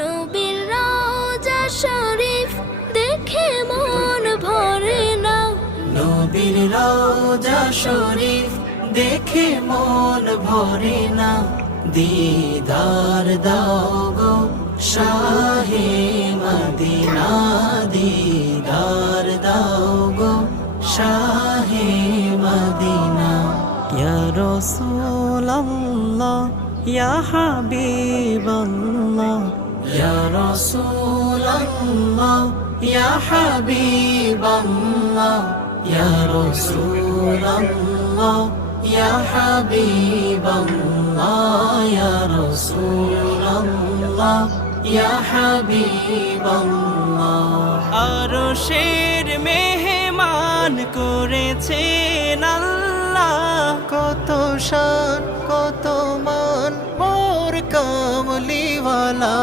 নবীর রওজা শরীফ দেখে মন ভরে না, নবীর রওজা শরীফ দেখে মন ভরে না। দিদার দাও গো শাহে মদিনা, দিদার দাও গো শাহে মদিনা। ইয়া রাসূলুল্লাহ ইয়া হাবিবাল্লাহ, ইয়া রাসূলুল্লাহ ইয়া হাবিবাল্লাহ, ইয়া রাসূলুল্লাহ ইয়া হাবিবাল্লাহ, ইয়া রাসূলুল্লাহ ইয়া হাবিবাল্লাহ। আরশের মেহমান করেছেন আল্লাহ, কত শান কত মান মোর কামলিওয়ালা।